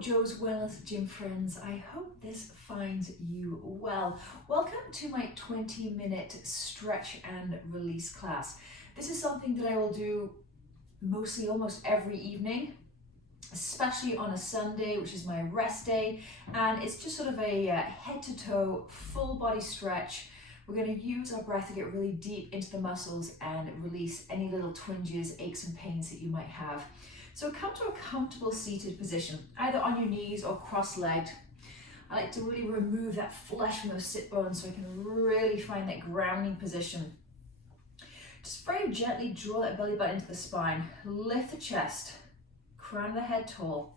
Joe's Wellness Gym friends, I hope this finds you well. Welcome to my 20-minute stretch and release class. This is something that I will do mostly almost every evening, especially on a Sunday, which is my rest day, and it's just sort of a head to toe full body stretch. We're going to use our breath to get really deep into the muscles and release any little twinges, aches and pains that you might have. So come to a comfortable seated position, either on your knees or cross-legged. I like to really remove that flesh from those sit bones so I can really find that grounding position. Just very gently draw that belly button into the spine, lift the chest, crown of the head tall.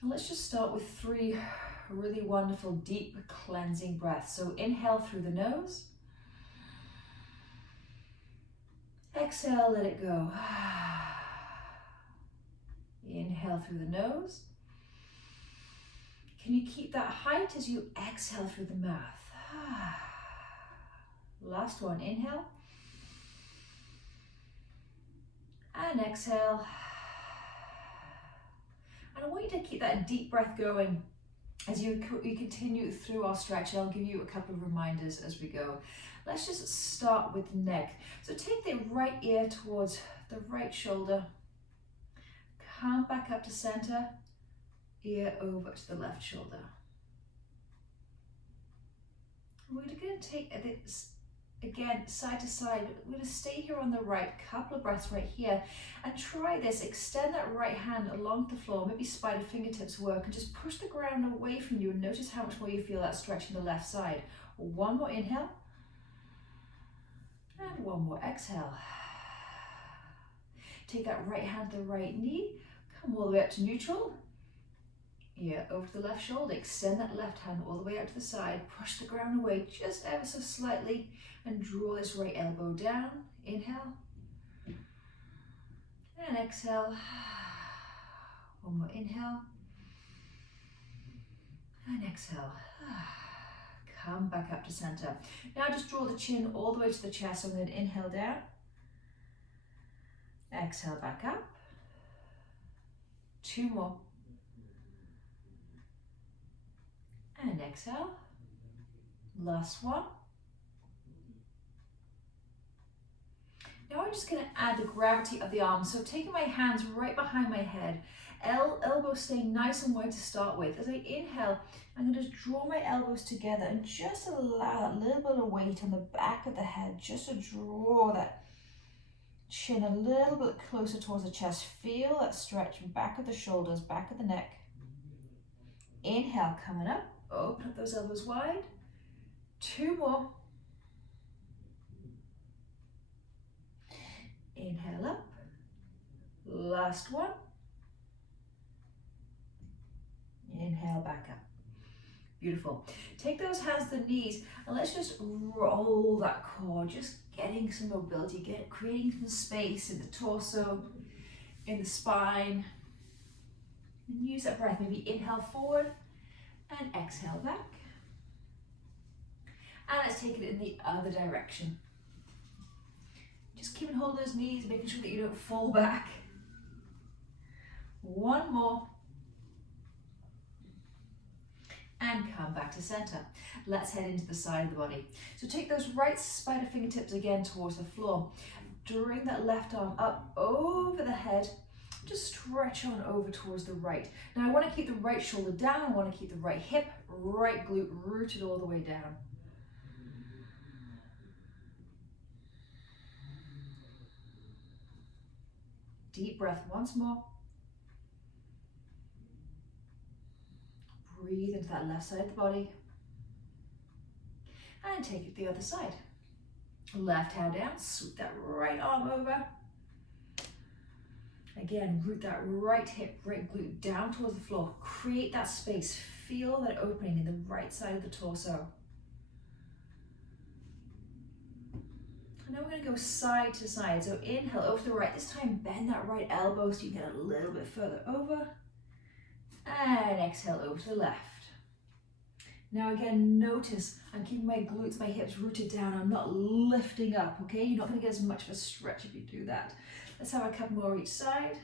And let's just start with 3 really wonderful deep cleansing breaths. So inhale through the nose. Exhale, let it go. Inhale through the nose. Can you keep that height as you exhale through the mouth? Last one, inhale. And exhale. And I want you to keep that deep breath going as you continue through our stretch. I'll give you a couple of reminders as we go. Let's just start with the neck. So take the right ear towards the right shoulder. Come back up to center, ear over to the left shoulder. We're going to take this again side to side. We're going to stay here on the right, couple of breaths right here, and try this. Extend that right hand along the floor, maybe spider fingertips work, and just push the ground away from you and notice how much more you feel that stretch in the left side. One more inhale, and one more exhale. Take that right hand to the right knee, come all the way up to neutral, ear over to the left shoulder, extend that left hand all the way out to the side, push the ground away just ever so slightly, and draw this right elbow down. Inhale, and exhale. One more inhale, and exhale. Come back up to center. Now just draw the chin all the way to the chest. I'm going to inhale down, exhale back up. 2 more. And exhale. Last one. Now I'm just going to add the gravity of the arms. So taking my hands right behind my head, elbows staying nice and wide to start with. As I inhale, I'm going to draw my elbows together and just allow that little bit of weight on the back of the head, just to draw that chin a little bit closer towards the chest. Feel that stretch, back of the shoulders, back of the neck. Inhale, coming up, open up those elbows wide. 2 more. Inhale up. Last one. Inhale back up. Beautiful. Take those hands to the knees and let's just roll that core, just getting some mobility, creating some space in the torso, in the spine. And use that breath. Maybe inhale forward and exhale back. And let's take it in the other direction. Just keep hold of those knees, making sure that you don't fall back. 1 more. And come back to center. Let's head into the side of the body. So take those right spider fingertips again towards the floor. Bring that left arm up over the head. Just stretch on over towards the right. Now I want to keep the right shoulder down. I want to keep the right hip, right glute rooted all the way down. Deep breath once more. Breathe into that left side of the body. And take it to the other side. Left hand down, swoop that right arm over. Again, root that right hip, right glute down towards the floor. Create that space. Feel that opening in the right side of the torso. And now we're going to go side to side. So inhale over to the right. This time bend that right elbow so you get a little bit further over. And exhale over to the left. Now again, notice I'm keeping my glutes, my hips rooted down. I'm not lifting up, okay? You're not going to get as much of a stretch if you do that. Let's have a couple more each side.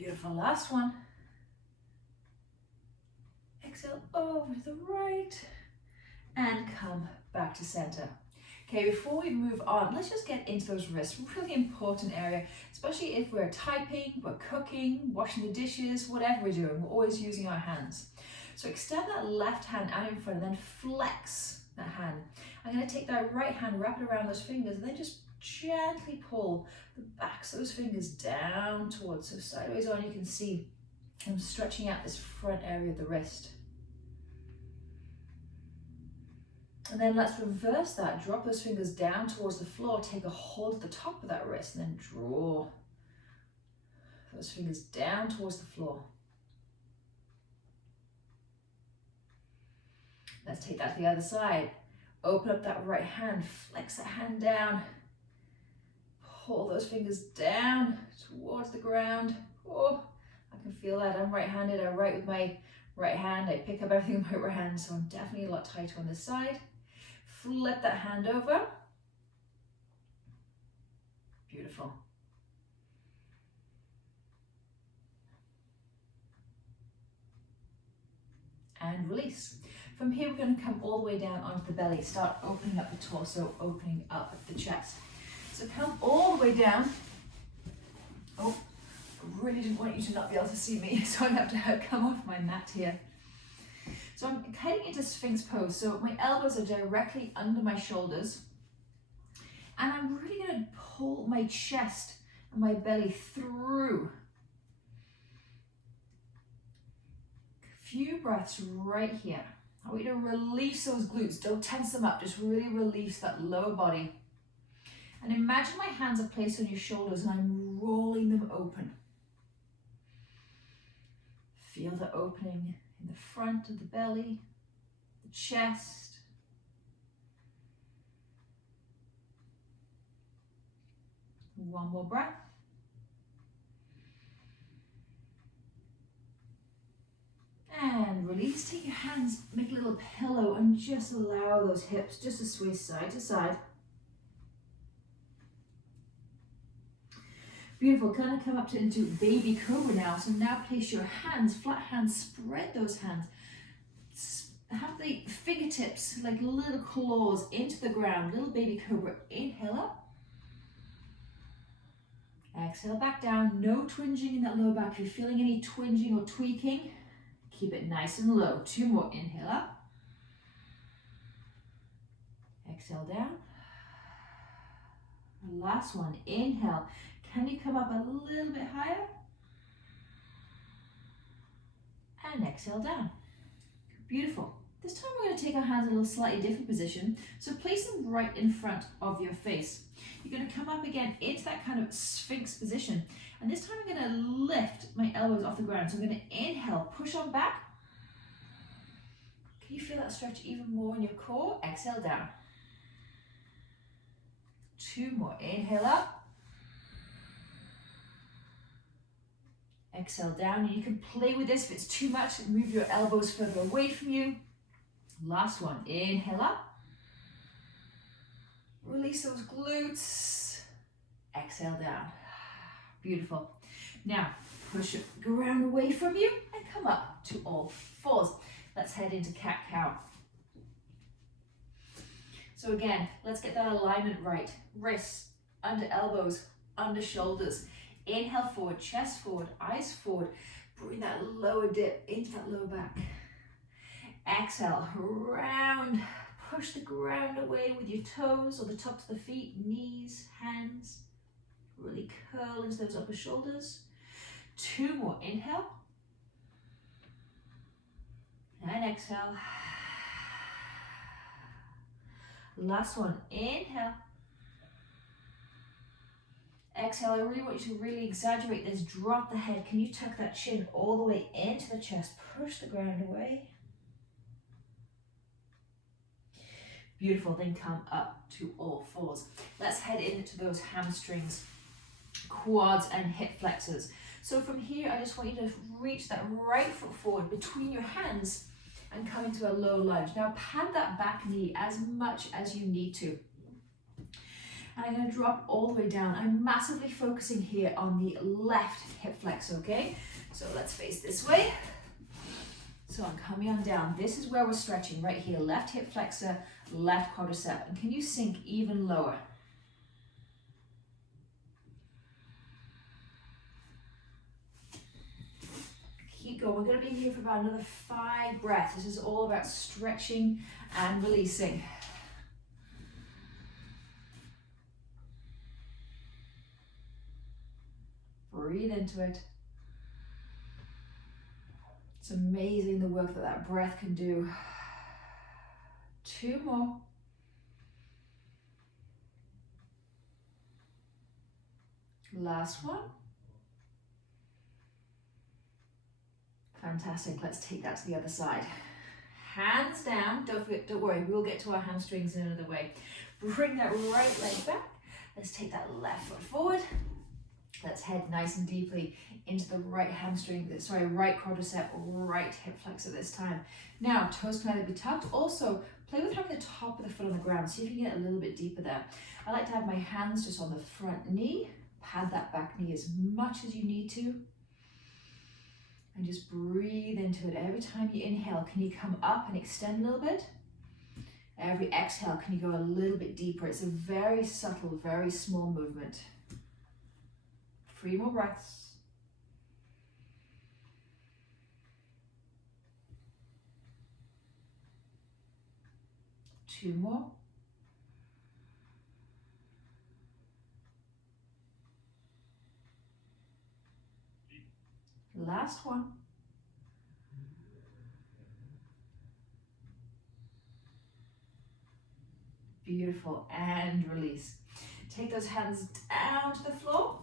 Beautiful, last one. Exhale over to the right and come back to center. Okay, before we move on, let's just get into those wrists. Really important area, especially if we're typing, we're cooking, washing the dishes, whatever we're doing, we're always using our hands. So extend that left hand out in front and then flex that hand. I'm going to take that right hand, wrap it around those fingers, and then just gently pull the backs of those fingers down towards, so sideways on. You can see I'm stretching out this front area of the wrist. And then let's reverse that. Drop those fingers down towards the floor. Take a hold at the top of that wrist and then draw those fingers down towards the floor. Let's take that to the other side. Open up that right hand. Flex that hand down. Pull those fingers down towards the ground. Oh, I can feel that. I'm right-handed. I write with my right hand. I pick up everything with my right hand, so I'm definitely a lot tighter on this side. Flip that hand over. Beautiful. And release. From here, we're going to come all the way down onto the belly. Start opening up the torso, opening up the chest. So come all the way down. Oh, I really didn't want you to not be able to see me, so I have to come off my mat here. So I'm heading into Sphinx Pose. So my elbows are directly under my shoulders. And I'm really going to pull my chest and my belly through. A few breaths right here. I want you to release those glutes. Don't tense them up. Just really release that lower body. And imagine my hands are placed on your shoulders and I'm rolling them open. Feel the opening in the front of the belly, the chest. One more breath. And release. Take your hands, make a little pillow, and just allow those hips just to sway side to side. Beautiful. Kind of come up into baby cobra now. So now place your hands, flat hands, spread those hands. Have the fingertips like little claws into the ground. Little baby cobra. Inhale up. Exhale back down. No twinging in that lower back. If you're feeling any twinging or tweaking, keep it nice and low. Two more. Inhale up. Exhale down. Last one. Inhale. Can you come up a little bit higher? And exhale down. Beautiful. This time we're going to take our hands in a little slightly different position. So place them right in front of your face. You're going to come up again into that kind of Sphinx position. And this time I'm going to lift my elbows off the ground. So I'm going to inhale, push on back. Can you feel that stretch even more in your core? Exhale down. Two more. Inhale up. Exhale down. And you can play with this if it's too much. Move your elbows further away from you. Last one. Inhale up. Release those glutes. Exhale down. Beautiful. Now push the ground away from you and come up to all fours. Let's head into cat-cow. So again, let's get that alignment right. Wrists, under elbows, under shoulders. Inhale forward, chest forward, eyes forward. Bring that lower dip into that lower back. Exhale, round. Push the ground away with your toes or the tops of the feet, knees, hands. Really curl into those upper shoulders. Two more. Inhale. And exhale. Last one. Inhale. Exhale. I really want you to really exaggerate this. Drop the head. Can you tuck that chin all the way into the chest? Push the ground away. Beautiful. Then come up to all fours. Let's head into those hamstrings, quads, and hip flexors. So from here, I just want you to reach that right foot forward between your hands and come into a low lunge. Now pad that back knee as much as you need to. And I'm going to drop all the way down. I'm massively focusing here on the left hip flex, okay? So let's face this way. So I'm coming on down. This is where we're stretching right here. Left hip flexor, left quadricep. And can you sink even lower? Keep going. We're going to be here for about another 5 breaths. This is all about stretching and releasing. Breathe into it. It's amazing the work that that breath can do. 2 more. Last one. Fantastic. Let's take that to the other side. Hands down. Don't worry. We'll get to our hamstrings in another way. Bring that right leg back. Let's take that left foot forward. Let's head nice and deeply into the right hamstring, right quadricep, right hip flexor this time. Now, toes can either be tucked. Also, play with having the top of the foot on the ground. See if you can get a little bit deeper there. I like to have my hands just on the front knee. Pad that back knee as much as you need to. And just breathe into it. Every time you inhale, can you come up and extend a little bit? Every exhale, can you go a little bit deeper? It's a very subtle, very small movement. 3 more breaths. Two more. Last one. Beautiful, and release. Take those hands down to the floor.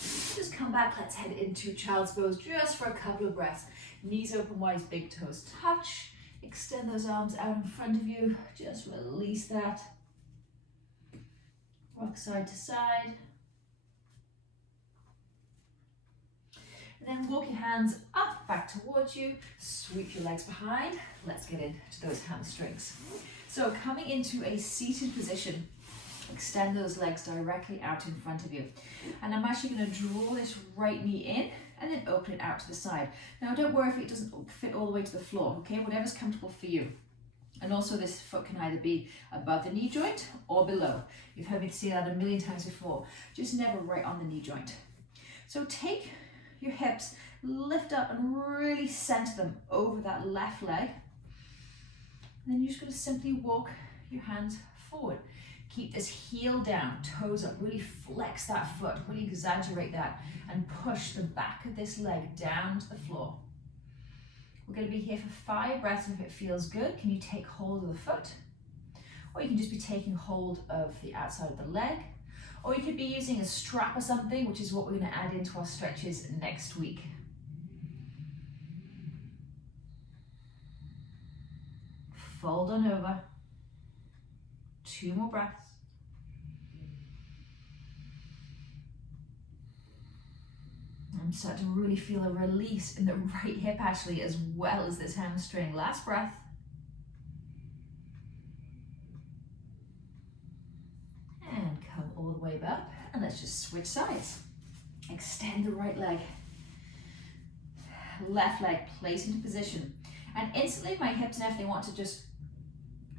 Just come back, let's head into Child's Pose just for a couple of breaths. Knees open wide, big toes touch. Extend those arms out in front of you. Just release that. Rock side to side. And then walk your hands up, back towards you. Sweep your legs behind. Let's get into those hamstrings. So coming into a seated position. Extend those legs directly out in front of you. And I'm actually going to draw this right knee in and then open it out to the side. Now don't worry if it doesn't fit all the way to the floor, okay? Whatever's comfortable for you. And also this foot can either be above the knee joint or below. You've heard me say that a million times before, just never right on the knee joint. So take your hips, lift up and really center them over that left leg. And then you're just going to simply walk your hands forward. Keep this heel down, toes up, really flex that foot, really exaggerate that, and push the back of this leg down to the floor. We're going to be here for 5 breaths, and if it feels good, can you take hold of the foot? Or you can just be taking hold of the outside of the leg. Or you could be using a strap or something, which is what we're going to add into our stretches next week. Fold on over. 2 more breaths. I'm starting to really feel a release in the right hip actually, as well as this hamstring. Last breath. And come all the way up. And let's just switch sides. Extend the right leg. Left leg, place into position. And instantly my hips and everything want to just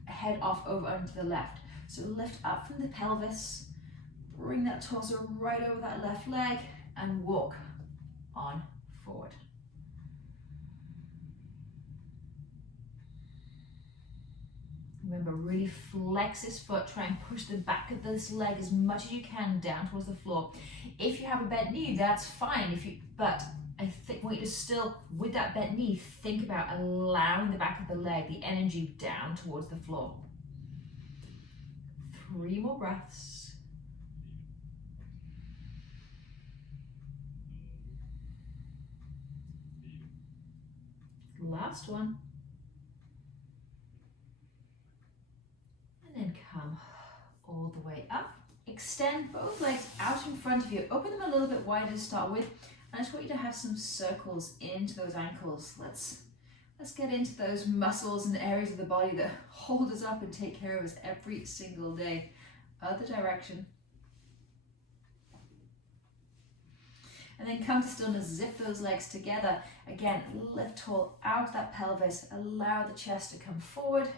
head off over onto the left. So lift up from the pelvis, bring that torso right over that left leg and walk on forward. Remember, really flex this foot, try and push the back of this leg as much as you can down towards the floor. If you have a bent knee, that's fine. But I want you to still, with that bent knee, think about allowing the back of the leg, the energy down towards the floor. 3 more breaths. Last one. And then come all the way up. Extend both legs out in front of you. Open them a little bit wider to start with. And I just want you to have some circles into those ankles. Let's get into those muscles and areas of the body that hold us up and take care of us every single day. Other direction. And then come to stillness, zip those legs together. Again, lift tall out of that pelvis, allow the chest to come forward.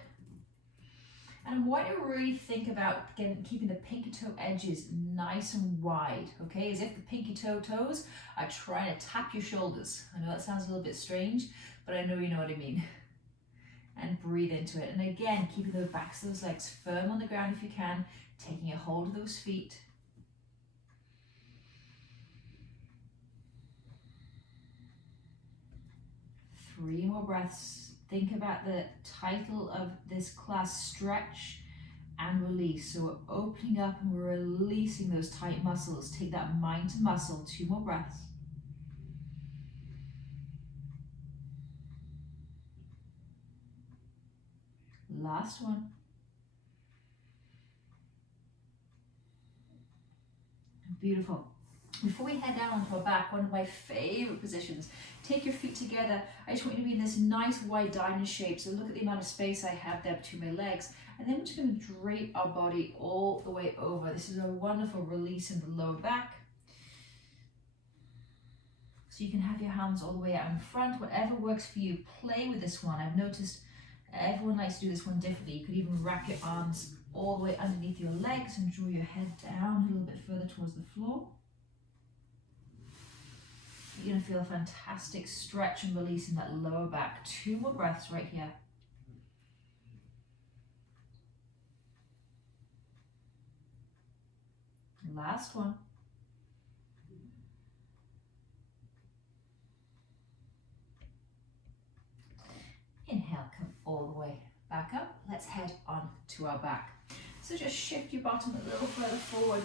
And I want you to really think about, again, keeping the pinky toe edges nice and wide, okay? As if the pinky toes are trying to tap your shoulders. I know that sounds a little bit strange, but I know you know what I mean. And breathe into it. And again, keeping the backs of those legs firm on the ground if you can, taking a hold of those feet. 3 more breaths. Think about the title of this class, stretch and release. So we're opening up and we're releasing those tight muscles. Take that mind to muscle. 2 more breaths. Last one. Beautiful. Before we head down onto our back, one of my favorite positions, take your feet together. I just want you to be in this nice wide diamond shape. So look at the amount of space I have there between my legs. And then we're just going to drape our body all the way over. This is a wonderful release in the lower back. So you can have your hands all the way out in front, whatever works for you. Play with this one. I've noticed everyone likes to do this one differently. You could even wrap your arms all the way underneath your legs and draw your head down a little bit further towards the floor. You're going to feel a fantastic stretch and release in that lower back. 2 more breaths right here. Last one. Inhale, come all the way back up. Let's head on to our back. So just shift your bottom a little further forward.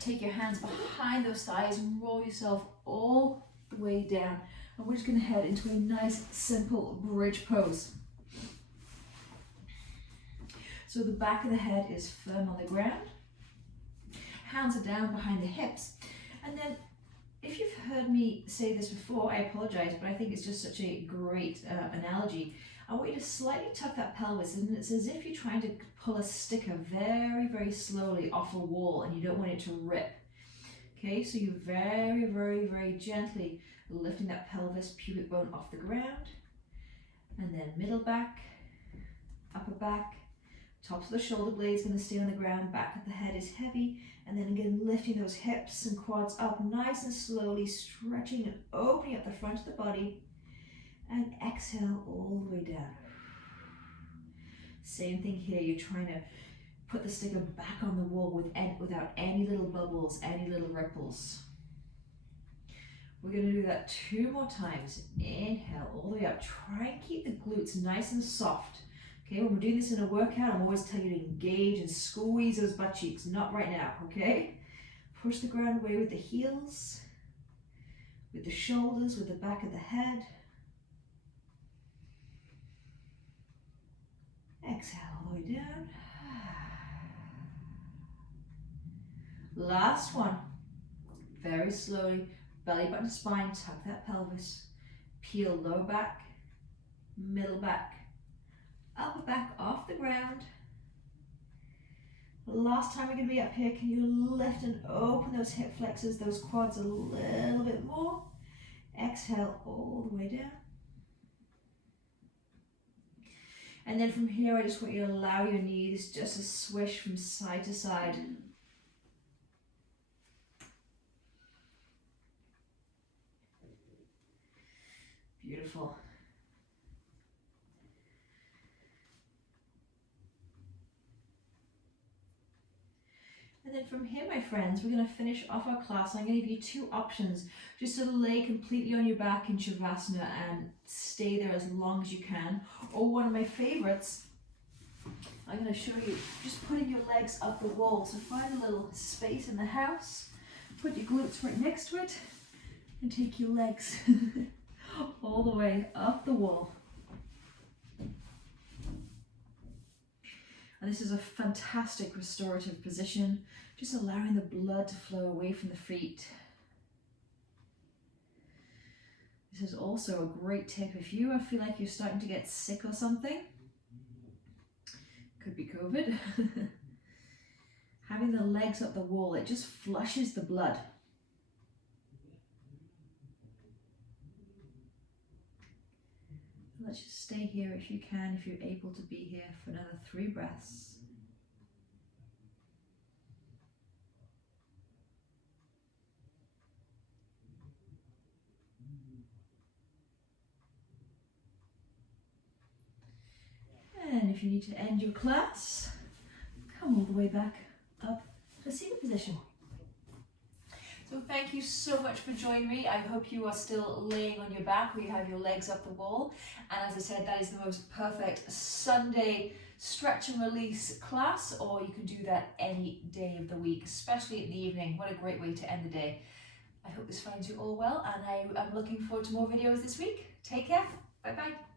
Take your hands behind those thighs and roll yourself all the way down. And we're just going to head into a nice, simple bridge pose. So the back of the head is firm on the ground. Hands are down behind the hips. And then, if you've heard me say this before, I apologize, but I think it's just such a great analogy. I want you to slightly tuck that pelvis, and it's as if you're trying to pull a sticker very, very slowly off a wall and you don't want it to rip. Okay, so you're very, very, very gently lifting that pelvis, pubic bone off the ground, and then middle back, upper back, tops of the shoulder blades going to stay on the ground, back of the head is heavy, and then again lifting those hips and quads up nice and slowly, stretching and opening up the front of the body, and exhale all the way down. Same thing here, you're trying to put the sticker back on the wall without any little bubbles, any little ripples. We're going to do that 2 more times. Inhale all the way up. Try and keep the glutes nice and soft. Okay, when we're doing this in a workout, I'm always telling you to engage and squeeze those butt cheeks. Not right now, okay? Push the ground away with the heels, with the shoulders, with the back of the head. Exhale all the way down. Last one. Very slowly, belly button to spine, tuck that pelvis, peel lower back, middle back, upper back off the ground. Last time we're going to be up here, can you lift and open those hip flexors, those quads a little bit more? Exhale all the way down. And then from here, I just want you to allow your knees just to swish from side to side. Beautiful. And then from here, my friends, we're going to finish off our class. I'm going to give you 2 options just to lay completely on your back in Shavasana and stay there as long as you can. Or one of my favorites, I'm going to show you just putting your legs up the wall. So find a little space in the house, put your glutes right next to it, and take your legs all the way up the wall. And this is a fantastic restorative position, just allowing the blood to flow away from the feet. This is also a great tip if you feel like you're starting to get sick or something. Could be COVID. Having the legs up the wall, it just flushes the blood. Let's just stay here if you can, if you're able to be here for another 3 breaths. And if you need to end your class, come all the way back up to seated position. So thank you so much for joining me. I hope you are still laying on your back where you have your legs up the wall. And as I said, that is the most perfect Sunday stretch and release class, or you can do that any day of the week, especially in the evening. What a great way to end the day. I hope this finds you all well, and I am looking forward to more videos this week. Take care. Bye-bye.